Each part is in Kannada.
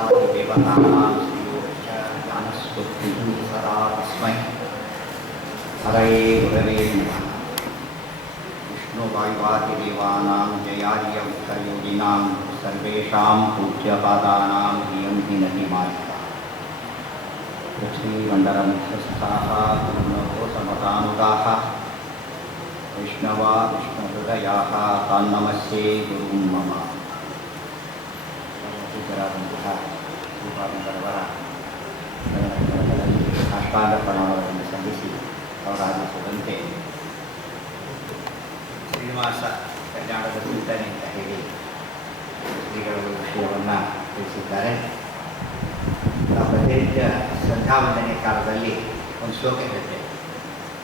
देवतानां श्रीयोश्च ज्ञानस्फूर्तिः सदा तस्मै हरये गुरवे नमः। विष्णुवायुवादिदेवानां जयार्यमुखयोगिनां सर्वेषां पूज्यपादानां धियं हिनहिमालिका पृथ्वीमण्डलमुख्यस्थाः पूर्णो समतानुगाः वैष्णवा विष्णुहृदयाः तान्नमस्ये गुरुं मम। ಶ್ರೀಧರಾದಂತಹ ಶ್ರೀಪಾದಂಗಳವರ ಅಷ್ಟಾಂಗ ಪ್ರಣಾಮಗಳನ್ನು ಸಲ್ಲಿಸಿ ಅವರ ಆದೇಶದಂತೆ ಶ್ರೀನಿವಾಸ ಕಲ್ಯಾಣದ ಚಿಂತನೆ ಅಂತ ಹೇಳಿ ಶ್ರೀಗಳು ವಿಷಯವನ್ನು ತಿಳಿಸಿದ್ದಾರೆ. ಪ್ರತಿನಿತ್ಯ ಸಂಧ್ಯಾವಂದನೆ ಕಾಲದಲ್ಲಿ ಒಂದು ಶ್ಲೋಕ ಹೇಳ್ತೇವೆ.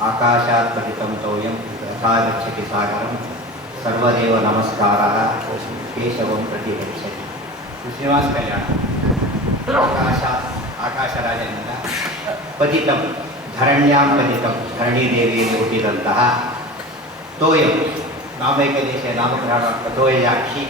ಆಕಾಶಾತ್ ಪಠಿತಂ ತೋಯಂ ಯಥಾ ಗಚ್ಚತಿ ಸಾಗರಂ ಸರ್ವದೇವ ನಮಸ್ಕಾರಃ ಕೇಶವಂ ಪ್ರತಿ ಗಚ್ಚತಿ. ಶ್ರೀನಿವಾಸ ಕಲ್ಯಾಣ ಆಕಾಶರಾಜನಿಂದ ಪತಿತಂ ಧರಣ್ಯಾಂ ಪತಿತಂ ಧರಣಿ ದೇವಿಯಲ್ಲಿ ಹುಟ್ಟಿದಂತಹ ತೋಯಂ ನಾಮೈಕ ದೇಶ ನಾಮಕರಣ ತೋಯಾಕ್ಷಿ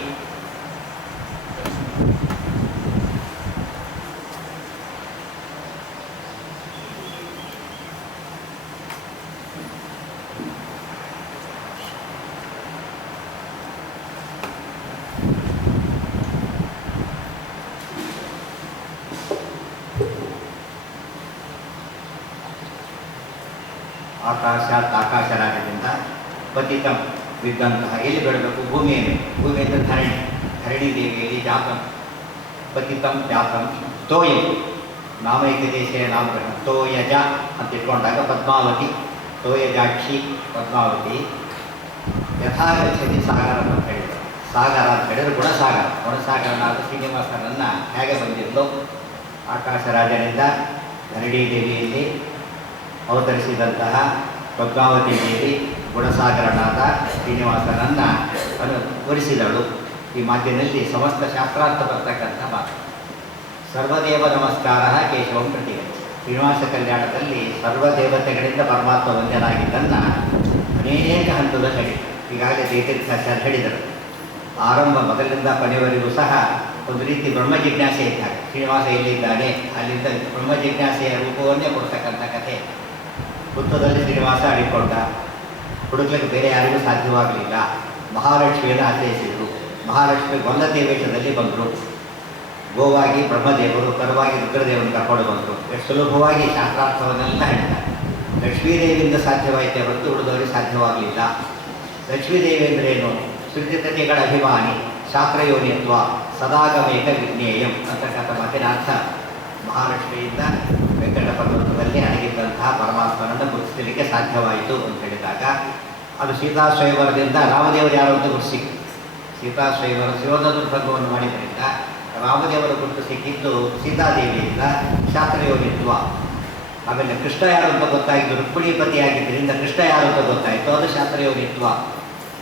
ಆಕಾಶಾತ್ ಆಕಾಶರಾಜದಿಂದ ಪತಿತಂ ಬಿದ್ದಂತಹ ಎಲ್ಲಿ ಬೆಳಬೇಕು ಭೂಮಿಯಲ್ಲಿ ಭೂಮಿಯಿಂದ ಧರಣಿ ದೇವಿಯಲ್ಲಿ ಜಾತಂ ಪತಿತಂ ಜಾತಂ ತೋಯಂ ನಾಮೈಕ ದೇಶ ನಾಮಕರಣ ತೋಯಜ ಅಂತ ಇಟ್ಕೊಂಡಾಗ ಪದ್ಮಾವತಿ ತೋಯಜಾಕ್ಷಿ ಪದ್ಮಾವತಿ ಯಥಾಗಚ್ಚತಿ ಸಾಗರ ಅಂತ ಹೇಳಿದರು. ಸಾಗರ ಅಂತ ಹೇಳಿದ್ರೆ ಗುಣಸಾಗರನಾದ ಶ್ರೀನಿವಾಸನನ್ನು ಹೇಗೆ ಬಂದಿದ್ಲು ಆಕಾಶರಾಜನಿಂದ ಧರಣಿ ದೇವಿಯಲ್ಲಿ ಅವತರಿಸಿದಂತಹ ಪದ್ಮಾವತಿ ದೇವಿ ಗುಣಸಾಗರನಾದ ಶ್ರೀನಿವಾಸನನ್ನು ವರಿಸಿದಳು. ಈ ಮಾತಿನಲ್ಲಿ ಸಮಸ್ತ ಶಾಸ್ತ್ರಾರ್ಥ ಬರ್ತಕ್ಕಂಥ ಮಾತು. ಸರ್ವದೇವ ನಮಸ್ಕಾರ ಕೇಶವಂ ಪ್ರತಿ. ಶ್ರೀನಿವಾಸ ಕಲ್ಯಾಣದಲ್ಲಿ ಸರ್ವದೇವತೆಗಳಿಂದ ಪರಮಾತ್ಮ ವಂದ್ಯನಾಗಿದ್ದನ್ನು ಅನೇಕ ಹಂತದ ಹೇಳಿದರು. ಈಗಾಗಲೇ ತೀರ್ಥಾಚಾರ್ಯ ಹೇಳಿದರು. ಆರಂಭ ಮೊದಲಿಂದ ಕೊನೆಯವರೆಗೂ ಸಹ ಒಂದು ರೀತಿ ಬ್ರಹ್ಮ ಜಿಜ್ಞಾಸೆ ಇದ್ದಾಗ ಶ್ರೀನಿವಾಸ ಎಲ್ಲಿದ್ದಾನೆ ಅಲ್ಲಿಂದ ಬ್ರಹ್ಮ ಜಿಜ್ಞಾಸೆಯ ರೂಪವನ್ನೇ ಕೊಡ್ತಕ್ಕಂಥ ಕಥೆ. ಹುತ್ತದಲ್ಲಿ ಶ್ರೀನಿವಾಸ ಅಡಿಕೊಂಡ, ಹುಡುಕ್ಲಿಕ್ಕೆ ಬೇರೆ ಯಾರಿಗೂ ಸಾಧ್ಯವಾಗಲಿಲ್ಲ. ಮಹಾಲಕ್ಷ್ಮಿಯನ್ನು ಆಶ್ರಯಿಸಿದರು. ಮಹಾಲಕ್ಷ್ಮಿ ಗೊಂದತೆ ವೇಷದಲ್ಲಿ ಬಂದರು. ಗೋವಾಗಿ ಬ್ರಹ್ಮದೇವರು, ಕರುವಾಗಿ ರುದ್ರದೇವರನ್ನು ಕರ್ಕೊಂಡು ಬಂದರು. ಎಷ್ಟು ಸುಲಭವಾಗಿ ಶಾಸ್ತ್ರಾರ್ಥವನ್ನೆಲ್ಲ ಹೇಳ್ತಾರೆ. ಲಕ್ಷ್ಮೀದೇವಿಯಿಂದ ಸಾಧ್ಯವಾಯಿತೇ ಹೊರತು ಉಳಿದವರಿಗೆ ಸಾಧ್ಯವಾಗಲಿಲ್ಲ. ಲಕ್ಷ್ಮೀದೇವಿ ಅಂದ್ರೇನು? ಸುಚಿತತೆಗಳ ಅಭಿಮಾನಿ, ಶಾಸ್ತ್ರಯೋನಿತ್ವ, ಸದಾಗಮೇಕ ವಿಜ್ಞೇಯಂ ಅಂತಕ್ಕಂಥ ಮಾತಿನ ಅರ್ಥ. ಮಹಾಲಕ್ಷ್ಮಿಯಿಂದ ವೆಂಕಟ ಪರ್ವತದಲ್ಲಿ ಅಡಗಿದ್ದಂತಹ ಪರಮಾತ್ಮನನ್ನು ಗುರುತಿಸಲಿಕ್ಕೆ ಸಾಧ್ಯವಾಯಿತು ಅಂತ ಹೇಳಿದಾಗ ಅದು ಸೀತಾಸ್ವಯಂವರದಿಂದ ರಾಮದೇವರು ಯಾರು ಅಂತ ಗುರುತು ಸಿಕ್ಕಿತು. ಸೀತಾಸ್ವಯಂವರ ಶಿವಧನುರ್ಭಂಗವನ್ನು ಮಾಡಿದ್ದರಿಂದ ರಾಮದೇವರ ಗುರುತು ಸಿಕ್ಕಿದ್ದು ಸೀತಾದೇವಿಯಿಂದ ಶಾಸ್ತ್ರಯೋನಿತ್ವ. ಆಮೇಲೆ ಕೃಷ್ಣ ಯಾರು ಅಂತ ಗೊತ್ತಾಯಿತು, ರುಕ್ಮಿಣೀಪತಿಯಾಗಿದ್ದರಿಂದ ಕೃಷ್ಣ ಯಾರು ಅಂತ ಗೊತ್ತಾಯಿತು, ಅದು ಶಾಸ್ತ್ರಯೋನಿತ್ವ.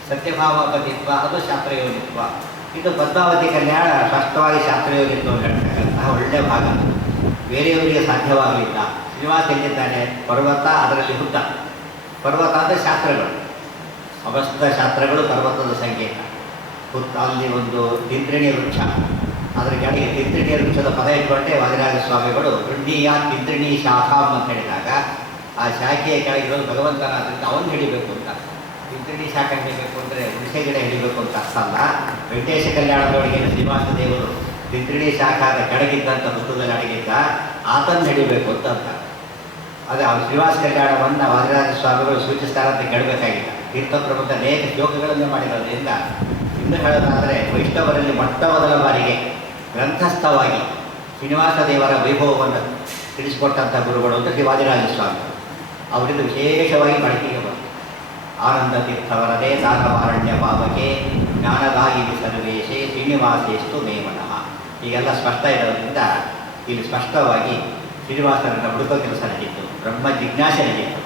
ಸತ್ಯಭಾಮಪತಿತ್ವ ಅದು ಶಾಸ್ತ್ರಯೋನಿತ್ವ. ಇದು ಪದ್ಮಾವತಿ ಕಲ್ಯಾಣ ಸ್ಪಷ್ಟವಾಗಿ ಶಾಸ್ತ್ರಯೋನಿತ್ವ ಹೇಳ್ತಕ್ಕಂತಹ ಒಳ್ಳೆಯ ಭಾಗ. ಬೇರೆಯವರಿಗೆ ಸಾಧ್ಯವಾಗಲಿಲ್ಲ. ಶ್ರೀನಿವಾಸ ಎಲ್ಲಿದ್ದಾನೆ? ಪರ್ವತ, ಅದರಲ್ಲಿ ಹುತ್ತ. ಪರ್ವತ ಅಂದರೆ ಶಾಸ್ತ್ರಗಳು, ಸಮಸ್ತ ಶಾಸ್ತ್ರಗಳು ಪರ್ವತದ ಸಂಕೇತ. ಹುತ್ತ ಅಲ್ಲಿ ಒಂದು ತಿಂತ್ರಿಣಿ ವೃಕ್ಷ, ಅದರ ಕೆಳಗೆ ತಿಂತ್ರಿಣಿ ವೃಕ್ಷದ ಪದ ಇಟ್ಕೊಂಡೆ ವಾದಿರಾಜ ಸ್ವಾಮಿಗಳು ವೃಂಡೀಯ ತಿಂತ್ರಿಣಿ ಶಾಖಾಂ ಅಂತ ಹೇಳಿದಾಗ ಆ ಶಾಖೆಯ ಕೆಳಗಿರೋದು ಭಗವಂತನಾದ್ರಿಂದ ಅವನು ಹಿಡಿಬೇಕು ಅಂತ. ತಿಂತ್ರಿಣಿ ಶಾಖ ಹಿಡಿಬೇಕು ಅಂದರೆ ಹುಣಸೆ ಗಿಡ ಹಿಡಿಬೇಕು ಅಂತ ಅರ್ಥ ಅಲ್ಲ. ವೆಂಕಟೇಶ ಕಲ್ಯಾಣದೊಳಗೆ ಶ್ರೀನಿವಾಸ ದೇವರು ತಿಂತ್ರಿಣಿ ಶಾಖಾದ ಕೆಳಗಿದ್ದಂಥ ವೃತ್ತದಲ್ಲಿ ಅಡಗಿದ್ದ ಆತನ್ನು ಹಿಡಿಬೇಕು ಅಂತ ಅಂತ. ಅದೇ ಅವ್ರು ಶ್ರೀನಿವಾಸ ಕಲ್ಯಾಣವನ್ನು ವಾದಿರಾಜ ಸ್ವಾಮಿಗಳು ಸೂಚಿಸ್ತಾರೆ ಅಂತ ಕೇಳಬೇಕಾಗಿಲ್ಲ. ತೀರ್ಥಪ್ರಬಂಧ ಅನೇಕ ಶ್ಲೋಕಗಳನ್ನು ಮಾಡಿರೋದ್ರಿಂದ ಇನ್ನು ಹೇಳೋದಾದರೆ ವೈಷ್ಣವರಲ್ಲಿ ಮೊಟ್ಟ ಮೊದಲ ಬಾರಿಗೆ ಗ್ರಂಥಸ್ಥವಾಗಿ ಶ್ರೀನಿವಾಸ ದೇವರ ವೈಭವವನ್ನು ತಿಳಿಸಿಕೊಟ್ಟಂಥ ಗುರುಗಳು ಅಂತ ಶ್ರೀ ವಾದಿರಾಜ ಸ್ವಾಮಿ. ಅವರಿಂದ ವಿಶೇಷವಾಗಿ ಬಳಕೆಗೆ ಬಂತು. ಆನಂದ ತೀರ್ಥವರದೇ ದಾನವಾರಣ್ಯ ಪಾವಕೆ ಜ್ಞಾನದಾಯಿ ಸರ್ವೇಶೇ ಶ್ರೀನಿವಾಸೇಷ್ಟು ಮೇಮನಃ. ಹೀಗೆಲ್ಲ ಸ್ಪಷ್ಟ ಇರೋದ್ರಿಂದ ಇಲ್ಲಿ ಸ್ಪಷ್ಟವಾಗಿ ಶ್ರೀನಿವಾಸನನ್ನು ಹುಡುಕೋ ಕೆಲಸ ನಡೀತು. ಬ್ರಹ್ಮ ಜಿಜ್ಞಾಸೆ ನಡೀತು.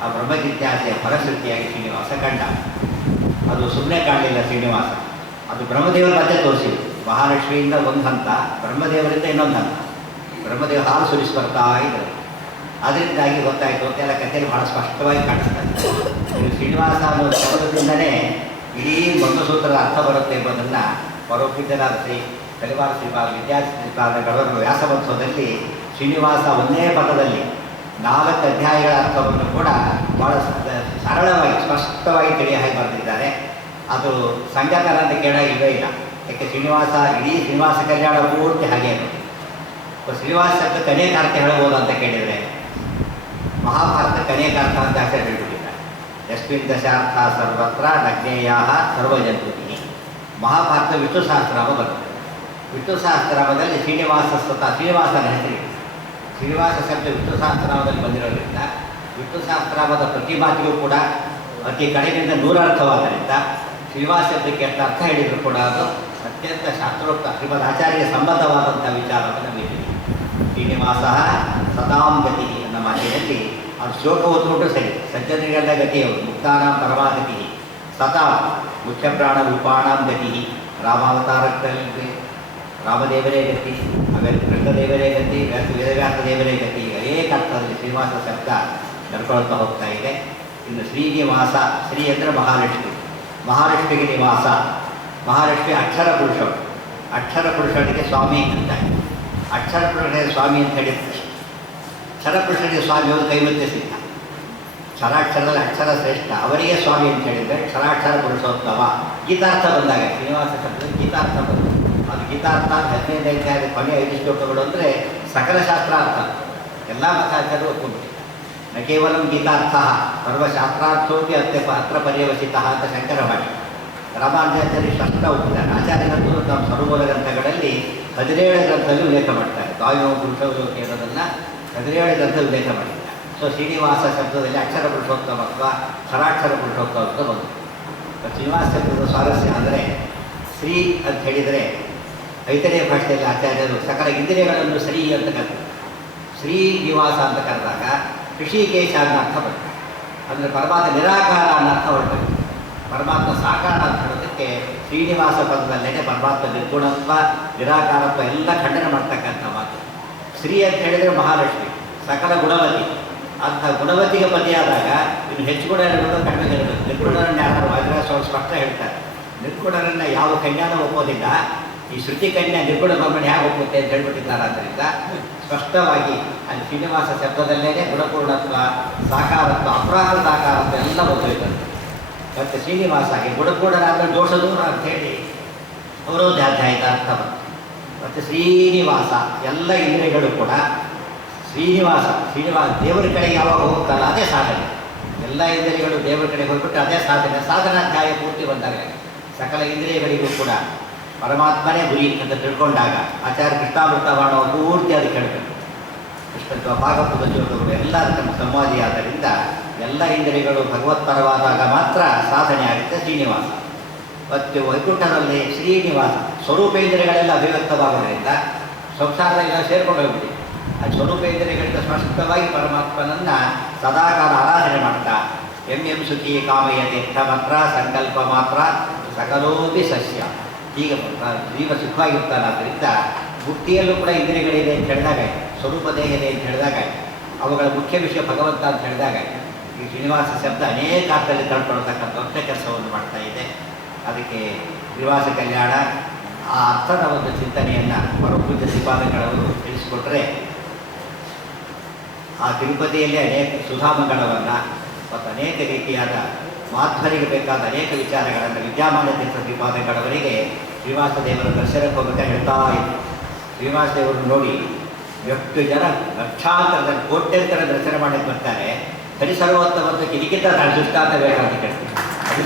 ಆ ಬ್ರಹ್ಮ ಜಿಜ್ಞಾಸೆಯ ಫಲಶ್ರುತಿಯಾಗಿ ಶ್ರೀನಿವಾಸ ಕಂಡ. ಅದು ಸುಮ್ಮನೆ ಕಾಣಲಿಲ್ಲ ಶ್ರೀನಿವಾಸ, ಅದು ಬ್ರಹ್ಮದೇವರ ಮಧ್ಯೆ ತೋರಿಸಿದ್ರು. ಮಹಾಲಕ್ಷ್ಮಿಯಿಂದ ಒಂದು ಹಂತ, ಬ್ರಹ್ಮದೇವರಿಂದ ಇನ್ನೊಂದು ಹಂತ. ಬ್ರಹ್ಮದೇವ ಹಾಲು ಸುರಿಸಿ ಬರ್ತಾ ಇದ್ದರು. ಅದರಿಂದಾಗಿ ಗೊತ್ತಾಯಿತು ಅಂತೆಲ್ಲ ಕಥೆಯಲ್ಲಿ ಭಾಳ ಸ್ಪಷ್ಟವಾಗಿ ಕಾಣಿಸ್ತಾರೆ. ಶ್ರೀನಿವಾಸ ಅನ್ನೋ ಶಬ್ದದಿಂದಲೇ ಇಡೀ ಬ್ರಹ್ಮಸೂತ್ರದ ಅರ್ಥ ಬರುತ್ತೆ ಎಂಬುದನ್ನು ಪರೋಕ್ಷಿತರಾದ ಶ್ರೀ ಕಲಿವಾರ ಶ್ರೀಪಾದ ವಿದ್ಯಾಶ್ರೀಪಾದಗಳವರು ವ್ಯಾಸವತ್ಸವದಲ್ಲಿ ಶ್ರೀನಿವಾಸ ಒಂದೇ ಪದದಲ್ಲಿ 4 ಅಧ್ಯಾಯಗಳ ಅರ್ಥವನ್ನು ಕೂಡ ಭಾಳ ಸರಳವಾಗಿ ಸ್ಪಷ್ಟವಾಗಿ ತಿಳಿಯ ಹಾಗೆ ಬರೆದಿದ್ದಾರೆ. ಅದು ಸಂಗತರ ಅಂತ ಕೇಳ ಇಲ್ಲವೇ ಇಲ್ಲ. ಯಾಕೆ ಶ್ರೀನಿವಾಸ ಇಡೀ ಶ್ರೀನಿವಾಸ ಕಲ್ಯಾಣ ಪೂರ್ತಿ ಹಾಗೆ ಇರುತ್ತೆ. ಶ್ರೀನಿವಾಸ ಶಬ್ದಕ್ಕೆ ಅನೇಕ ಅರ್ಥ ಹೇಳ್ಬೋದು ಅಂತ ಕೇಳಿದರೆ ಮಹಾಭಾರತಕ್ಕೆ ಅನೇಕ ಅರ್ಥ ಅಂತ ಆಚಾರ್ಯ ಹೇಳ್ಬಿಟ್ಟಿದ್ದಾರೆ. ಯಸ್ಮಿನ್ ದಶಾರ್ಥ ಸರ್ವತ್ರ ನಜ್ಞೇಯ ಸರ್ವಜಂತುನಿ. ಮಹಾಭಾರತ ವಿಷ್ಣು ಸಹಸ್ರನಾಮ ಬರುತ್ತೆ. ವಿಷ್ಣು ಸಹಸ್ರನಾಮದಲ್ಲಿ ಶ್ರೀನಿವಾಸನ ಹೆಸರಿದೆ. ಶ್ರೀನಿವಾಸ ಶಬ್ದ ವಿಷ್ಣು ಸಹಸ್ರನಾಮದಲ್ಲಿ ಬಂದಿರೋದ್ರಿಂದ ವಿಷ್ಣು ಸಹಸ್ರನಾಮದ ಪ್ರತಿ ಮಾತಿಗೂ ಕೂಡ ಅತಿ ಕಡಿಮೆಯಿಂದ 100 ಅರ್ಥವಾದ್ದರಿಂದ ಶ್ರೀನಿವಾಸ ಶಬ್ದಕ್ಕೆ ಎಷ್ಟು ಅರ್ಥ ಹೇಳಿದರೂ ಕೂಡ ಅದು ಅತ್ಯಂತ ಶಾಸ್ತ್ರೋಕ್ತ ಶ್ರೀಮದ್ ಆಚಾರ್ಯ ಸಂಬದ್ಧವಾದಂಥ ವಿಚಾರವನ್ನು ಮೀರಿದೆ. ಶ್ರೀನಿವಾಸ ಸತಾಂ ಗತಿ ಅನ್ನೋ ಮಾತಿನಲ್ಲಿ ಅದು ಶೋಕ ಓದ್ಕೊಂಡು ಸರಿ. ಸಜ್ಜನರಿಗೆಲ್ಲ ಗತಿಯವರು ಮುಕ್ತಾನಾಂ ಪರಮಾಗತಿ ಸತಾಂ ಮುಖ್ಯ ಪ್ರಾಣ ರೂಪಾಣಾಂ ಗತಿ. ರಾಮಾವತಾರಕ್ಕೆ ರಾಮದೇವರೇ ಗತಿ, ಆಮೇಲೆ ಕೃಷ್ಣದೇವರೇ ಗತಿ, ವೇದವ್ಯಾಸ ದೇವರೇ ಗತಿ. ಅನೇಕ ಅರ್ಥದಲ್ಲಿ ಶ್ರೀನಿವಾಸ ಶಬ್ದ ನಡ್ಕೊಳ್ತಾ ಹೋಗ್ತಾ ಇದೆ. ಇನ್ನು ಶ್ರೀನಿವಾಸ, ಶ್ರೀ ಅಂದರೆ ಮಹಾಲಕ್ಷ್ಮಿ, ಮಹಾಲಕ್ಷ್ಮಿಗೆ ನಿವಾಸ. ಮಹಾಲಕ್ಷ್ಮಿ ಅಕ್ಷರ ಪುರುಷರು, ಅಕ್ಷರ ಪುರುಷನಿಗೆ ಸ್ವಾಮಿ ಅಂತ. ಅಕ್ಷರ ಪುರುಷನಿಗೆ ಸ್ವಾಮಿ ಅಂತ ಹೇಳಿದ್ರೆ ಕ್ಷರ ಪುರುಷನಿಗೆ ಸ್ವಾಮಿ ಅವರು ಕೈಮತ್ತೆ ಸಿದ್ಧ. ಕ್ಷರಾಕ್ಷರದಲ್ಲಿ ಅಕ್ಷರ ಶ್ರೇಷ್ಠ, ಅವರಿಗೆ ಸ್ವಾಮಿ ಅಂತ ಹೇಳಿದರೆ ಕ್ಷರಾಕ್ಷರ ಪುರುಷೋತ್ತಮ. ಗೀತಾರ್ಥ ಬಂದಾಗ ಶ್ರೀನಿವಾಸ ಶಬ್ದ ಗೀತಾರ್ಥ ಬಂತು. ಅದು ಗೀತಾರ್ಥ 15 ಅಧ್ಯಾಯದ ಕೊನೆ 5 ಶ್ಲೋಕಗಳು ಅಂದರೆ ಸಕಲ ಶಾಸ್ತ್ರಾರ್ಥ. ಎಲ್ಲ ಮತಾಚಾರ್ಯರು ಒಪ್ಪಿಬಿಟ್ಟಿದ್ದಾರೆ. ನ ಕೇವಲ ಗೀತಾರ್ಥ ಸರ್ವಶಾಸ್ತ್ರಾರ್ಥೋಪಿ ಅತ್ರ ಪರ್ಯವಸಿತ ಅಂತ ಶಂಕರ ಮಾಡಿ ರಾಮಾನುಜಾಚಾರ್ಯ ಸ್ಪಷ್ಟ ಒಪ್ಪಿದ್ದಾರೆ. ಆಚಾರ್ಯರಂತೂ ತಮ್ಮ ಸರ್ವಮೂಲ ಗ್ರಂಥಗಳಲ್ಲಿ 17 ಗ್ರಂಥದಲ್ಲಿ ಉಲ್ಲೇಖ ಮಾಡ್ತಾರೆ. ದ್ವಾಯೋ ಪುರುಷೋಲೋಕ ಇರೋದನ್ನು 17 ಗ್ರಂಥ ಉಲ್ಲೇಖ ಮಾಡಿದ್ದಾರೆ. ಸೊ ಶ್ರೀನಿವಾಸ ಶಬ್ದದಲ್ಲಿ ಅಕ್ಷರ ಪುರುಷೋತ್ತಮ ಅಥವಾ ಕ್ಷರಾಕ್ಷರ ಪುರುಷೋತ್ತಮ ಅಂತ ಬಂತು. ಶ್ರೀನಿವಾಸ ಶಬ್ದದ ಸ್ವಾರಸ್ಯ ಅಂದರೆ ಶ್ರೀ ಅಂತ ಹೇಳಿದರೆ ಐತರೇಯ ಭಾಷೆಯಲ್ಲಿ ಆಚಾರ್ಯರು ಸಕಲ ಇಂದ್ರಿಯಗಳನ್ನು ಶ್ರೀ ಅಂತ ಕರೆದರು. ಶ್ರೀನಿವಾಸ ಅಂತ ಕರೆದಾಗ ಋಷಿಕೇಶ ಅನ್ನೋ ಅರ್ಥ ಬರ್ತದೆ. ಅಂದರೆ ಪರಮಾತ್ಮ ನಿರಾಕಾರ ಅನ್ನೋ ಅರ್ಥ ಹೊರಟು. ಪರಮಾತ್ಮ ಸಾಕಾರ ಅಂತ ಹೇಳೋದಕ್ಕೆ ಶ್ರೀನಿವಾಸ ಪದದಲ್ಲೇ ಪರಮಾತ್ಮ ನಿರ್ಗುಣತ್ವ ನಿರಾಕಾರತ್ವ ಎಲ್ಲ ಖಂಡನೆ ಮಾಡ್ತಕ್ಕಂಥ ಮಾತು. ಶ್ರೀ ಅಂತ ಹೇಳಿದರೆ ಮಹಾಲಕ್ಷ್ಮಿ, ಸಕಲ ಗುಣವತಿ. ಅಂಥ ಗುಣವತಿಗೆ ಪತಿಯಾದಾಗ ಇನ್ನು ಹೆಚ್ಚು ಗುಣ ಇರಬೇಕು, ಕಡಿಮೆ ಇರಬೇಕು. ನಿರ್ಗುಣರನ್ನು ಯಾರು ವಾದಿರಾಜರು ಸ್ಪಷ್ಟ ಹೇಳ್ತಾರೆ. ನಿರ್ಗುಣರನ್ನು ಯಾವ ಕನ್ಯಾನೂ ಒಪ್ಪೋದಿಲ್ಲ. ಈ ಶ್ರುತಿ ಕನ್ಯಾ ನಿರ್ಗುಣ ಬ್ರಹ್ಮಣ್ಯ ಹೇಗೆ ಒಪ್ಪುತ್ತೆ ಅಂತ ಹೇಳ್ಬಿಟ್ಟಿದ್ದಾರೆ. ಆದ್ದರಿಂದ ಸ್ಪಷ್ಟವಾಗಿ ಅಲ್ಲಿ ಶ್ರೀನಿವಾಸ ಶಬ್ದದಲ್ಲೇ ಗುಣಪೂರ್ಣತ್ವ, ಸಾಕಾರತ್ವ, ಅಪ್ರಾಕೃತ ಆಕಾರತ್ವ ಎಲ್ಲ ಗೊತ್ತಿರ್ತದೆ. ಮತ್ತು ಶ್ರೀನಿವಾಸಗೆ ಗುಣಪೂರ್ಣರಾದ ದೋಷ ದೂರ ಅಂಥೇಳಿ ಅವರೋಧ ಅಧ್ಯಾಯದ ಅರ್ಥ ಬಂತು. ಮತ್ತು ಶ್ರೀನಿವಾಸ ಎಲ್ಲ ಇಂದ್ರಿಯಗಳು ಕೂಡ ಶ್ರೀನಿವಾಸ ದೇವರ ಕಡೆಗೆ ಯಾವಾಗ ಹೋಗ್ತಲ್ಲ ಅದೇ ಸಾಧನೆ. ಎಲ್ಲ ಇಂದ್ರಿಯಗಳು ದೇವರ ಕಡೆಗೆ ಹೋಗ್ಬಿಟ್ಟು ಅದೇ ಸಾಧನೆ. ಸಾಧನಾಧ್ಯಾಯ ಪೂರ್ತಿ ಬಂದಾಗ ಸಕಲ ಇಂದ್ರಿಯಗಳಿಗೂ ಕೂಡ ಪರಮಾತ್ಮನೇ ಗುರಿ ಅಂತ ತಿಳ್ಕೊಂಡಾಗ ಆಚಾರ್ಯ ಕೃಷ್ಣಾಮೃತ ಮಾಡೋ ಪೂರ್ತಿ ಅದಕ್ಕೆ ಹೇಳ್ಬೇಕು. ಕೃಷ್ಣತ್ವ ಭಾಗವತದ ಜೋಗಗಳು ಎಲ್ಲ ತಮ್ಮ ಸಂವಾದಿಯಾದ್ದರಿಂದ ಎಲ್ಲ ಇಂದ್ರಿಯಗಳು ಭಗವತ್ಪರವಾದಾಗ ಮಾತ್ರ ಸಾಧನೆ ಆಗುತ್ತೆ ಶ್ರೀನಿವಾಸ. ಮತ್ತು ವೈಕುಂಠದಲ್ಲಿ ಶ್ರೀನಿವಾಸ ಸ್ವರೂಪೇಂದ್ರಿಯಗಳೆಲ್ಲ ಅಭಿವ್ಯಕ್ತವಾಗೋದ್ರಿಂದ ಸಂಸಾರದಲ್ಲ ಸೇರ್ಕೊಂಡು ಹೋಗ್ಬಿಟ್ಟು ಆ ಸ್ವರೂಪೇಂದ್ರಿಯಗಳಿಂದ ಸ್ಪಷ್ಟವಾಗಿ ಪರಮಾತ್ಮನನ್ನು ಸದಾಕಾಲ ಆರಾಧನೆ ಮಾಡ್ತಾ ಎಂ ಸುಖಿ ಕಾಮಯ ತೀರ್ಥ ಮಾತ್ರ ಸಂಕಲ್ಪ ಮಾತ್ರ ಸಕಲೋಪಿ ಸಸ್ಯ ಹೀಗೆ ಜೀವ ಸುಖವಾಗಿರ್ತಾನಾದ್ದರಿಂದ ಮುಕ್ತಿಯಲ್ಲೂ ಕೂಡ ಇಂದ್ರಿಯಗಳಿದೆ ಅಂತ ಹೇಳಿದಾಗ, ಸ್ವರೂಪ ದೇಹ ಇದೆ ಅಂತ ಹೇಳಿದಾಗ, ಅವುಗಳ ಮುಖ್ಯ ವಿಷಯ ಭಗವಂತ ಅಂತ ಹೇಳಿದಾಗ ಈ ಶ್ರೀನಿವಾಸ ಶಬ್ದ ಅನೇಕ ಅರ್ಥದಲ್ಲಿ ತಳ್ಕೊಳ್ತಕ್ಕಂಥ ದೊಡ್ಡ ಕೆಲಸವನ್ನು ಮಾಡ್ತಾ ಇದೆ. ಅದಕ್ಕೆ ಶ್ರೀನಿವಾಸ ಕಲ್ಯಾಣ ಆ ಅರ್ಥದ ಒಂದು ಚಿಂತನೆಯನ್ನು ಪರಮಪೂಜ್ಯ ಶ್ರೀಪಾದಂಗಳವರು ತಿಳಿಸಿಕೊಟ್ರೆ, ಆ ತಿರುಪತಿಯಲ್ಲಿ ಅನೇಕ ಸುಧಾಮಂಗಳವನ್ನು ಮತ್ತು ಅನೇಕ ರೀತಿಯಾದ ಮಾಧ್ವರಿಗೆ ಬೇಕಾದ ಅನೇಕ ವಿಚಾರಗಳನ್ನು ವಿದ್ಯಾಮಾನ ತೀರ್ಥ ಶ್ರೀಪಾದಂಗಳವರಿಗೆ ಶ್ರೀನಿವಾಸ ದೇವರ ದರ್ಶನಕ್ಕೆ ಹೋಗ್ತಾ ಹೇಳ್ತಾ ಇತ್ತು. ಶ್ರೀನಿವಾಸ ದೇವರು ನೋಡಿ ಎಷ್ಟು ಜನ ಲಕ್ಷಾಂತರದಲ್ಲಿ ಕೋಟ್ಯಂತರ ದರ್ಶನ ಮಾಡಕ್ಕೆ ಬರ್ತಾರೆ. ಹರಿಸರ್ವೋತ್ತಮಕ್ಕೆ ಕಿರಿಕಿತ ದೃಷ್ಟಾಂತ ಬೇಕಂತ ಕೇಳ್ತೀವಿ. ಎಷ್ಟು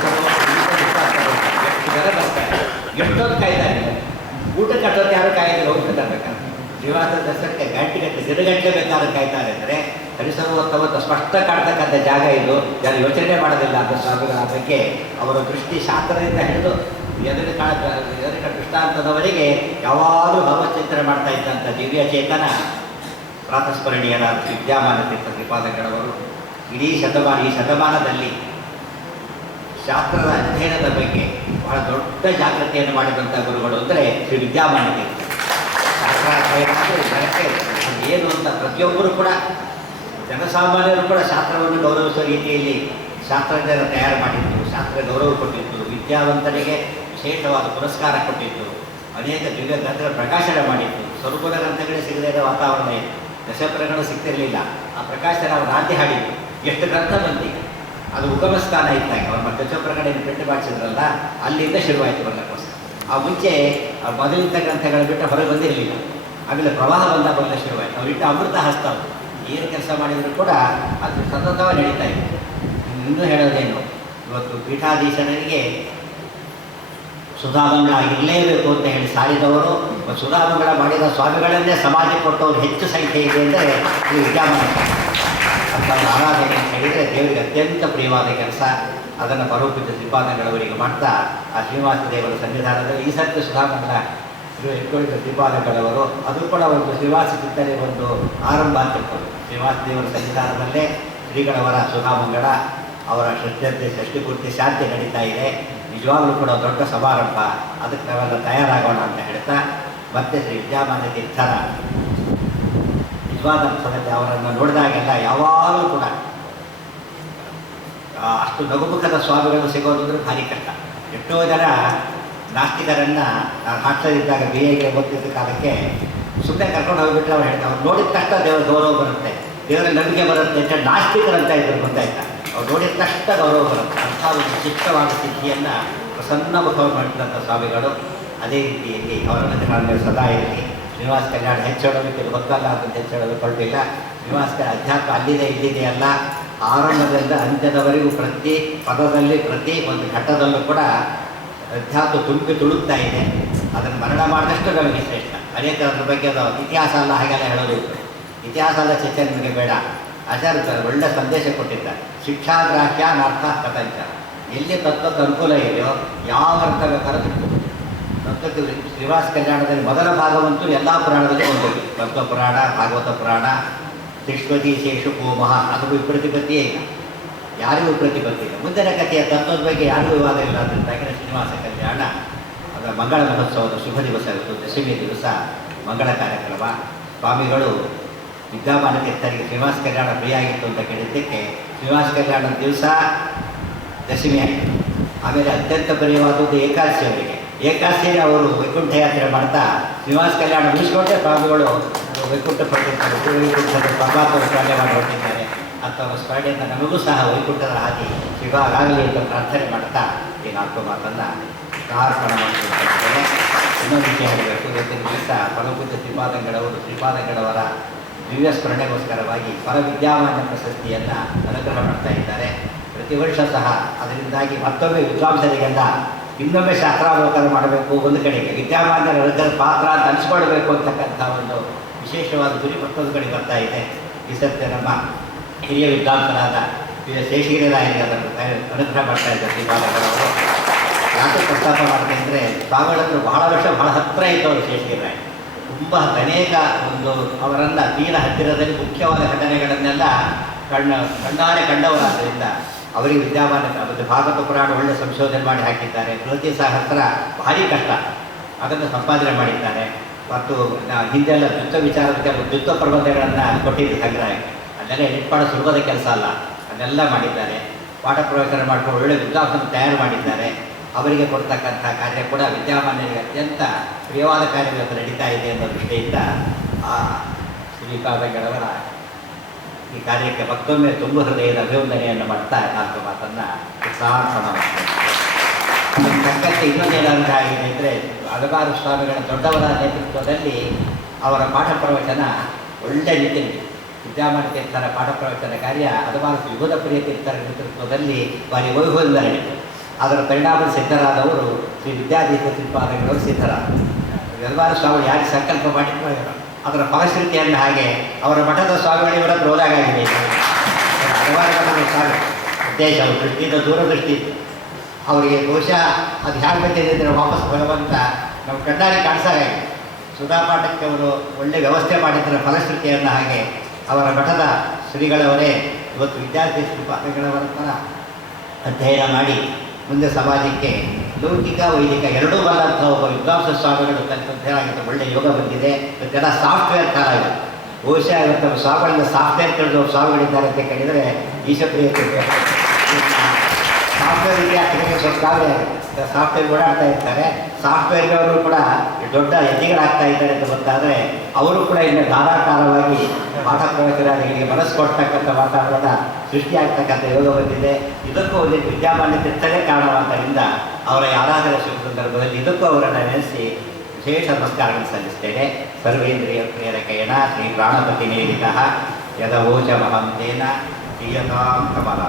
ಜನ ಬರ್ತಾರೆ, ಎಷ್ಟೊಂದು ಕಾಯ್ತಾರೆ. ಊಟ ಕಟ್ಟೋದು ಯಾರು ಕಾಯ್ದಿಲ್ಲ, ಹೋಗ್ಬೇಕಾದ್ರೆ ಶ್ರೀನಿವಾಸ ದರ್ಶನಕ್ಕೆ ಗಂಟೆಗಟ್ಟಲೆ ದಿನಗಟ್ಟಲೆ ಬೇಕಾದ್ರೆ ಕಾಯ್ತಾರೆ. ಅಂದರೆ ಹರಿಸರ್ವೋತ್ತಮ ಸ್ಪಷ್ಟ ಕಾಡ್ತಕ್ಕಂಥ ಜಾಗ ಇದು. ಯಾರು ಯೋಚನೆ ಮಾಡೋದಿಲ್ಲ ಅಂತ ಸ್ವಾಮಿಗಳ ಬಗ್ಗೆ ಅವರ ದೃಷ್ಟಿ ಶಾಸ್ತ್ರದಿಂದ ಹಿಡಿದು ಎದುರಿಕ ದೃಷ್ಟಾಂತದವರೆಗೆ ಯಾವಾಗಲೂ ಭಗವಚ್ಚಿಂತನೆ ಮಾಡ್ತಾ ಇದ್ದಂಥ ದಿವ್ಯ ಚೇತನ ಪ್ರಾತಸ್ಮರಣೀಯರಾದ ವಿದ್ಯಾಮಾನ ತೀರ್ಥ ಶ್ರೀಪಾದಂಗಳವರು ಇಡೀ ಈ ಶತಮಾನದಲ್ಲಿ ಶಾಸ್ತ್ರದ ಅಧ್ಯಯನದ ಬಗ್ಗೆ ಬಹಳ ದೊಡ್ಡ ಜಾಗೃತಿಯನ್ನು ಮಾಡಿದಂಥ ಗುರುಗಳು ಅಂದರೆ ಶ್ರೀ ವಿದ್ಯಾಮಾನ ತೀರ್ಥ. ಶಾಸ್ತ್ರಾಧ್ಯಯನ ಜನಕ್ಕೆ ಏನು ಅಂತ ಪ್ರತಿಯೊಬ್ಬರು ಕೂಡ, ಜನಸಾಮಾನ್ಯರು ಕೂಡ ಶಾಸ್ತ್ರವನ್ನು ಗೌರವಿಸುವ ರೀತಿಯಲ್ಲಿ ಶಾಸ್ತ್ರಜ್ಞರ ತಯಾರು ಮಾಡಿದ್ದು, ಶಾಸ್ತ್ರ ಗೌರವ ಕೊಟ್ಟಿದ್ದು, ವಿದ್ಯಾವಂತರಿಗೆ ವಿಶೇಷವಾದ ಪುರಸ್ಕಾರ ಕೊಟ್ಟಿದ್ದು, ಅನೇಕ ದಿವ್ಯ ಗ್ರಂಥಗಳ ಪ್ರಕಾಶನ ಮಾಡಿತ್ತು. ಸ್ವರೂಪದ ಗ್ರಂಥಗಳೇ ಸಿಗದೇ ಇರೋ ವಾತಾವರಣ ಇತ್ತು. ದಶಪುರಗಳು ಸಿಗ್ತಿರಲಿಲ್ಲ. ಆ ಪ್ರಕಾಶನ ಅವರು ನಾಟ್ಯ ಹಾಡಿದ್ದು ಎಷ್ಟು ಗ್ರಂಥ ಬಂತೀಗ. ಅದು ಉಗಮ ಸ್ಥಾನ ಇದ್ದಾಗ ಅವ್ರು ಮತ್ತೆ ದಶಪುರಗಳನ್ನು ಪ್ರಿಂಟ್ ಮಾಡಿಸಿದ್ರಲ್ಲ, ಅಲ್ಲಿಂದ ಶುರುವಾಯಿತು ಬರಲಿಕ್ಕೋಸ್ಕರ. ಆ ಮುಂಚೆ ಮೊದಲಿದ್ದ ಗ್ರಂಥಗಳು ಬಿಟ್ಟು ಹೊರಗೆ ಬಂದಿರಲಿಲ್ಲ. ಆಮೇಲೆ ಪ್ರವಾಹ ಬಂದ ಶುರುವಾಯಿತು. ಅವರಿಟ್ಟು ಅಮೃತ ಹಸ್ತ ಏನು ಕೆಲಸ ಮಾಡಿದರೂ ಕೂಡ ಅದು ಸತತವಾಗಿ ನಡೀತಾ ಇದೆ. ಇನ್ನೂ ಹೇಳೋದೇನು, ಇವತ್ತು ಪೀಠಾಧೀಶರಿಗೆ ಸುಧಾಮಂಗಳ ಇರಲೇಬೇಕು ಅಂತ ಹೇಳಿ ಸಾರಿದವರು, ಸುಧಾಮಂಗಳ ಮಾಡಿದ ಸ್ವಾಮಿಗಳನ್ನೇ ಸಮಾಜಕ್ಕೆ ಕೊಟ್ಟವರು ಹೆಚ್ಚು ಸಂಖ್ಯೆ ಇದೆ ಅಂದರೆ ಇದು ವಿದ್ಯಾಮಾನ ಅಂತ ಆರಾಧನೆ ಅಂತ ಹೇಳಿದರೆ ದೇವರಿಗೆ ಅತ್ಯಂತ ಪ್ರಿಯವಾದ ಕೆಲಸ. ಅದನ್ನು ಪರೋಪೂಜ್ಯ ಶ್ರೀಪಾದಂಗಳವರಿಗೆ ಮಾಡ್ತಾ ಆ ಶ್ರೀನಿವಾಸ ದೇವರ ಸನ್ನಿಧಾನದಲ್ಲಿ ಈ ಸರ್ತಿ ಸುಧಾಮಂಗಳ ಇಟ್ಕೊಂಡಿದ್ದ ಶ್ರೀಪಾದಂಗಳವರು ಅದು ಕೂಡ ಒಂದು ಶ್ರೀನಿವಾಸ ಚಿಂತನೆ ಒಂದು ಆರಂಭ ಅಂತ ಇರ್ತಾರೆ. ಶ್ರೀನಿವಾಸ ದೇವರ ಸನ್ನಿಧಾನದಲ್ಲೇ ಶ್ರೀಗಳವರ ಸುಧಾಮಂಗಳ ಅವರ ಷಷ್ಠಿ ಪೂರ್ತಿ ಶಾಂತಿ ನಡೀತಾ ಇದೆ. ನಿಜವಾಗಲೂ ಕೂಡ ದೊಡ್ಡ ಸಮಾರಂಭ. ಅದಕ್ಕೆ ನಾವೆಲ್ಲ ತಯಾರಾಗೋಣ ಅಂತ ಹೇಳ್ತಾ ಮತ್ತೆ ಶ್ರೀ ವಿದ್ಯಾಮಾನ್ಯ ತೀರ್ಥರ ನಿಜವಾದ ಅರ್ಥದಲ್ಲಿ ಅವರನ್ನು ನೋಡಿದಾಗೆಲ್ಲ ಯಾವಾಗಲೂ ಕೂಡ ಅಷ್ಟು ನಗುಮುಖದ ಸ್ವಾಮಿಗಳು ಸಿಗೋದು ಅಂದರೆ ಭಾರಿ ಕಷ್ಟ. ಎಷ್ಟೋ ಜನ ನಾಸ್ತಿಕರನ್ನು ನಾನು ಹಾಸ್ಟೆಲಿದ್ದಾಗ ಬಿ ಎಗೆ ಓದ್ತಿದ್ದ ಕಾಲಕ್ಕೆ ಸುಮ್ಮನೆ ಕರ್ಕೊಂಡು ಹೋಗಿಬಿಟ್ರೆ ಅವ್ರು ಹೇಳ್ತಾರೆ, ಅವ್ರು ನೋಡಿದ ತಕ್ಷಣ ದೇವರ ಗೌರವ ಬರುತ್ತೆ, ದೇವರ ನಂಬಿಕೆ ಬರುತ್ತೆ ಅಂತ ನಾಸ್ತಿಕರಂತ ಇದ್ರು ಗೊತ್ತಾಯ್ತಾ. ಅವ್ರು ನೋಡಿದ ತಕ್ಷಣ ಗೌರವ ಬರುತ್ತೆ. ಅಂಥ ಒಂದು ವಿಶಿಷ್ಟವಾದ ಸ್ಥಿತಿಯನ್ನು ಪ್ರಸನ್ನ ಮುಖವಾಗಿ ಮಾಡ್ತಿದ್ದಂಥ ಸ್ವಾಮಿಗಳು. ಅದೇ ರೀತಿಯಲ್ಲಿ ಅವರ ಮೇಲೆ ಸದಾ ಇರಲಿ. ಶ್ರೀನಿವಾಸ ಕಲ್ಯಾಣ ಹೆಚ್ಚೋಡೋದಕ್ಕೆ ಗೊತ್ತಲ್ಲ ಅಂತ ಹೆಚ್ಚೋಡೋದು ಕೊಟ್ಟಿಲ್ಲ. ಶ್ರೀನಿವಾಸ ಅಧ್ಯಾತ್ಮ ಅಲ್ಲಿದೆ ಇಲ್ಲಿದೆ ಅಲ್ಲ, ಆರಂಭದಿಂದ ಅಂತ್ಯದವರೆಗೂ ಪ್ರತಿ ಪದದಲ್ಲಿ ಪ್ರತಿ ಒಂದು ಘಟ್ಟದಲ್ಲೂ ಕೂಡ ಅಧ್ಯಾತ್ಮ ತುಂಬಿ ತುಳುಕ್ತಾ ಇದೆ. ಅದನ್ನು ಮರಣ ಮಾಡಿದಷ್ಟು ನಮಗೆ ಶ್ರೇಷ್ಠ. ಅನೇಕ ಅದ್ರ ಬಗ್ಗೆ ಅದು ಇತಿಹಾಸ ಅಲ್ಲ ಹಾಗೆಲ್ಲ ಹೇಳೋದು. ಇತಿಹಾಸ ಅಲ್ಲ ಚರ್ಚೆ ನಿಮಗೆ ಬೇಡ. ಆಚಾರ್ಯ ಒಳ್ಳೆ ಸಂದೇಶ ಕೊಟ್ಟಿದ್ದಾರೆ. ಶಿಕ್ಷಾಗ್ರಾಹ್ಯ ಅರ್ಥ ಕಥಂಚ. ಎಲ್ಲಿ ತತ್ವಕ್ಕೆ ಅನುಕೂಲ ಇದೆಯೋ ಯಾವ ಅರ್ಥ ಬೇಕಾದ್ರೂ ತಿಳ್ಕೊಂಡು ತತ್ವಕ್ಕೆ ಶ್ರೀನಿವಾಸ ಕಲ್ಯಾಣದಲ್ಲಿ ಮೊದಲ ಭಾಗವಂತೂ ಎಲ್ಲ ಪುರಾಣದಲ್ಲಿ ಹೊಂದಿದೆ. ತತ್ವ ಪುರಾಣ, ಭಾಗವತ ಪುರಾಣ, ತಿಷ್ಪತಿ ಶೇಷು ಕೋಮಹ, ಅದು ವಿಪ್ರತಿಪತ್ತಿಯೇ ಇಲ್ಲ, ಯಾರಿಗೂ ಪ್ರತಿಪತ್ತಿ ಇಲ್ಲ. ಮುಂದಿನ ಕಥೆಯ ತತ್ವದ ಬಗ್ಗೆ ಯಾರಿಗೂ ವಿವಾದ ಇಲ್ಲ. ಅದರಿಂದಾಗಿ ಶ್ರೀನಿವಾಸ ಕಲ್ಯಾಣ ಅದರ ಮಂಗಳ ಮಹೋತ್ಸವದ ಶುಭ ದಿವಸ ಇತ್ತು. ದಶಮಿ ದಿವಸ ಮಂಗಳ ಕಾರ್ಯಕ್ರಮ. ಸ್ವಾಮಿಗಳು ವಿದ್ಯಾಮಾನ ತೀರ್ಥರಿಗೆ ಶ್ರೀನಿವಾಸ ಕಲ್ಯಾಣ ಪ್ರಿಯ ಆಗಿತ್ತು ಅಂತ ಕೇಳಿದ್ದಕ್ಕೆ ಶ್ರೀನಿವಾಸ ಕಲ್ಯಾಣದ ದಿವಸ ದಶಮಿ ಆಯಿತು. ಆಮೇಲೆ ಅತ್ಯಂತ ಪ್ರಿಯವಾದದ್ದು ಏಕಾದಶಿ ಅವರಿಗೆ. ಏಕಾದಶಿಯಲ್ಲಿ ಅವರು ವೈಕುಂಠ ಯಾತ್ರೆ ಮಾಡ್ತಾ ಶ್ರೀನಿವಾಸ ಕಲ್ಯಾಣ ಮುಗಿಸ್ಕೊಂಡೆ ಸ್ವಾಮಿಗಳು ವೈಕುಂಠ ಪಡೆದಿರ್ತಾರೆ. ವೈಕುಂಠದ ಪರಮಾತ್ಮ ಸ್ಮರಣೆ ಮಾಡಿ ಹೊರಟಿದ್ದಾರೆ. ಅಂಥವ್ರ ಸ್ಮರಣೆಯಿಂದ ನಮಗೂ ಸಹ ವೈಕುಂಠದ ಹಾದಿ ಶಿವಾಗಲಿ ಅಂತ ಪ್ರಾರ್ಥನೆ ಮಾಡ್ತಾ ಈ ನಾಲ್ಕು ಮಾತನ್ನು ಪ್ರಾರ್ಥನೆ ಮಾಡ್ತಿದ್ದಾರೆ. ಇನ್ನೊಂದು ವಿಷಯ ಹೇಳಬೇಕು. ಇವತ್ತಿನ ದಿವಸ ಪರಮಪೂಜ್ಯ ಶ್ರೀಪಾದಂಗಳವರ ದಿವ್ಯ ಸ್ಮರಣೆಗೋಸ್ಕರವಾಗಿ ಪರವಿದ್ಯಾಮಾನ್ಯ ಪ್ರಶಸ್ತಿಯನ್ನು ಅನುಗ್ರಹ ಮಾಡ್ತಾ ಇದ್ದಾರೆ. ಪ್ರತಿ ವರ್ಷ ಸಹ ಅದರಿಂದಾಗಿ ಮತ್ತೊಮ್ಮೆ ವಿದ್ವಾಂಸರಿಗೆಲ್ಲ ಇನ್ನೊಮ್ಮೆ ಶಾಸ್ತ್ರಾವಲೋಕನ ಮಾಡಬೇಕು, ಒಂದು ಕಡೆಗೆ ವಿದ್ಯಾಮಾನ್ಯರ ಪಾತ್ರ ಅಂತ ಅನಿಸ್ಕೊಳ್ಬೇಕು ಅಂತಕ್ಕಂಥ ಒಂದು ವಿಶೇಷವಾದ ಗುರಿ ಮತ್ತೊಂದು ಕಡೆ ಬರ್ತಾ ಇದೆ. ಈ ಸತ್ಯ ನಮ್ಮ ಹಿರಿಯ ವಿದ್ವಾಂಸರಾದ ಶೇಷಗಿರಿರಾಯರಿಗೆ ಅದನ್ನು ಅನುಗ್ರಹ ಮಾಡ್ತಾ ಇದ್ದಾರೆ ಶ್ರೀಪಾದಂಗಳವರು. ಯಾಕೆ ಪ್ರಸ್ತಾಪ ಮಾಡ್ತಾ ಇದ್ದರೆ ಸ್ವಾಮಿಗಳಂತೂ ಬಹಳ ವರ್ಷ ಬಹಳ ಹತ್ತಿರ ಇತ್ತು ಅವರು ಶೇಷಗಿರಿರಾಯ. ತುಂಬ ಅನೇಕ ಒಂದು ಅವರನ್ನು ತೀರ ಹತ್ತಿರದಲ್ಲಿ ಮುಖ್ಯವಾದ ಘಟನೆಗಳನ್ನೆಲ್ಲ ಕಣ್ಣಾರೆ ಕಂಡವರಾದ್ದರಿಂದ ಅವರಿಗೆ ವಿದ್ಯಾಮಾನ ಮತ್ತು ಭಾಗವತ ಪುರಾಣ ಒಳ್ಳೆ ಸಂಶೋಧನೆ ಮಾಡಿ ಹಾಕಿದ್ದಾರೆ. ಬೃಹತಿ ಸಹಸ್ರ ಭಾರಿ ಕಷ್ಟ, ಅದನ್ನು ಸಂಪಾದನೆ ಮಾಡಿದ್ದಾರೆ. ಮತ್ತು ಹಿಂದೆಲ್ಲ ದ್ವಿತ್ವ ವಿಚಾರದ ಕೆಲವು ದ್ವಿತ್ವ ಪ್ರಬಂಧಗಳನ್ನು ಕೊಟ್ಟಿದ್ದು ಸಂಗ್ರಹಕ್ಕೆ. ಅದನ್ನೆಲ್ಲ ಎಡಿಟ್ ಮಾಡೋ ಸುಲಭದ ಕೆಲಸ ಅಲ್ಲ, ಅದನ್ನೆಲ್ಲ ಮಾಡಿದ್ದಾರೆ. ಪಾಠ ಪ್ರವಚನ ಮಾಡಿಕೊಂಡು ಒಳ್ಳೆ ವಿದ್ವಾಂಸನ ತಯಾರು ಮಾಡಿದ್ದಾರೆ. ಅವರಿಗೆ ಕೊಡ್ತಕ್ಕಂಥ ಕಾರ್ಯ ಕೂಡ ವಿದ್ಯಾಮಾನ್ಯರಿಗೆ ಅತ್ಯಂತ ಪ್ರಿಯವಾದ ಕಾರ್ಯಗಳು ನಡೀತಾ ಇದೆ ಅನ್ನೋ ದೃಷ್ಟಿಯಿಂದ ಆ ಶ್ರೀಪಾದಂಗಳವರ ಈ ಕಾರ್ಯಕ್ಕೆ ಮತ್ತೊಮ್ಮೆ ತುಂಬ ಹೃದಯದ ಅಭಿವಂದನೆಯನ್ನು ಮಾಡ್ತಾ ನಾಲ್ಕು ಮಾತನ್ನು ಸಾರ್ಥಕ ಮಾಡ್ತಾರೆ. ತಕ್ಕಂತೆ ಇನ್ನೊಂದೇನಾದರೂ ಆಗಿದೆ ಅಂದರೆ ಹಲವಾರು ಸ್ವಾಮಿಗಳ ದೊಡ್ಡವರ ನೇತೃತ್ವದಲ್ಲಿ ಅವರ ಪಾಠ ಪ್ರವಚನ ಒಳ್ಳೆ ರೀತಿಯಲ್ಲಿ ವಿದ್ಯಾಮಾನ ತೀರ್ಥರ ಪಾಠ ಪ್ರವಚನ ಕಾರ್ಯ ಹಲವಾರು ವಿಭುಧ ಪ್ರಿಯ ತೀರ್ಥರ ನೇತೃತ್ವದಲ್ಲಿ ಭಾರಿ ವೈಭವದಿಂದ ನಡೀತು. ಅದರ ಪರಿಣಾಮ ಸಿದ್ಧರಾದವರು ಶ್ರೀ ವಿದ್ಯಾಧೀಶ ಶ್ರೀಪಾದಂಗಳವರು ಸಿದ್ಧರಾದರು. ಹಲವಾರು ಸ್ವಾಮಿಗಳು ಯಾರು ಸಂಕಲ್ಪ ಮಾಡಿದ್ರು ಅದರ ಫಲಶ್ರುತಿಯನ್ನು ಹಾಗೆ ಅವರ ಮಠದ ಸ್ವಾಮಿಗಳಿವರ ಹೋದಾಗಿದೆ. ಹಲವಾರು ಮಠದ ಸ್ವಾಮಿ ಉದ್ದೇಶ ದೃಷ್ಟಿಯಿಂದ ದೂರದೃಷ್ಟಿ ಅವರಿಗೆ ಬಹುಶಃ ಅದು ಹೇಗೆ ಬಂದಿದ್ದರೆ ವಾಪಸ್ ಭಗವಂತ ನಾವು ಕಣ್ಣಾರೆ ಕಾಣಿಸಾಗೆ ಸುಧಾಪಾಠಕ್ಕೆ ಅವರು ಒಳ್ಳೆ ವ್ಯವಸ್ಥೆ ಮಾಡಿದ್ದರ ಫಲಶ್ರುತಿಯನ್ನು ಹಾಗೆ ಅವರ ಮಠದ ಶ್ರೀಗಳವರೇ ಇವತ್ತು ವಿದ್ಯಾರ್ಥಿ ಶ್ರೀಪಾದಂಗಳವರ ಥರ ಅಧ್ಯಯನ ಮಾಡಿ ಮುಂದೆ ಸಮಾಜಕ್ಕೆ ಲೌಕಿಕ ವೈದಿಕ ಎರಡೂ ಬಲ್ಲಂಥ ಒಬ್ಬ ವಿದ್ವಾಂಸ ಸ್ವಾಮಿಗಳು ತಕ್ಕಂಥದ್ದಾಗಿತ್ತು. ಒಳ್ಳೆ ಯೋಗ ಬಂದಿದೆ. ಇವತ್ತೆಲ್ಲ ಸಾಫ್ಟ್ವೇರ್ ಕಾಲ ಇದೆ. ಬಹುಶಃ ಇವತ್ತು ಸ್ವಾಮಿಗಳಿಂದ ಸಾಫ್ಟ್ವೇರ್ ತಿಳಿದು ಸ್ವಾಮಿಗಳಿದ್ದಾರೆ ಅಂತ ಕೇಳಿದರೆ ಈಶಪ್ರಿಯ ಸಾಫ್ಟ್ವೇರ್ ವಿದ್ಯಾರ್ಥಿಗಳಿಗೆ ಗೊತ್ತಾಗಲೇ ಸಾಫ್ಟ್ವೇರ್ ಓಡಾಡ್ತಾ ಇರ್ತಾರೆ. ಸಾಫ್ಟ್ವೇರ್ಗೆ ಅವರು ಕೂಡ ದೊಡ್ಡ ಯತಿಗಳಾಗ್ತಾ ಇದ್ದಾರೆ ಅಂತ ಗೊತ್ತಾದರೆ ಅವರು ಕೂಡ ಇನ್ನು ಧಾರಾಕಾರವಾಗಿ ಪಾಠ ಪ್ರವಚನಗಳಿಗೆ ಮನಸ್ಸು ಕೊಡ್ತಕ್ಕಂಥ ವಾತಾವರಣ ಸೃಷ್ಟಿಯಾಗ್ತಕ್ಕಂಥ ಯೋಗ ಬಂದಿದೆ. ಇದಕ್ಕೂ ಒಂದು ವಿದ್ಯಾಮಾನ್ಯ ತೀರ್ಥರೇ ಕಾರಣವಾದ್ದರಿಂದ ಅವರ ಆರಾಧನೆ ಶುಭ ಸಂದರ್ಭದಲ್ಲಿ ಇದಕ್ಕೂ ಅವರನ್ನು ನೆನೆಸಿ ವಿಶೇಷ ನಮಸ್ಕಾರಗಳನ್ನು ಸಲ್ಲಿಸ್ತೇನೆ. ಸರ್ವೇಂದ್ರಿಯ ಪ್ರೇರಕೇಣ ಶ್ರೀ ಪ್ರಾಣಪತಿ ನೇರಿತ ಯದವೋಚ ಮಹಂತೇನ ಕ್ರಿಯತಾಂ ಕಮಲ.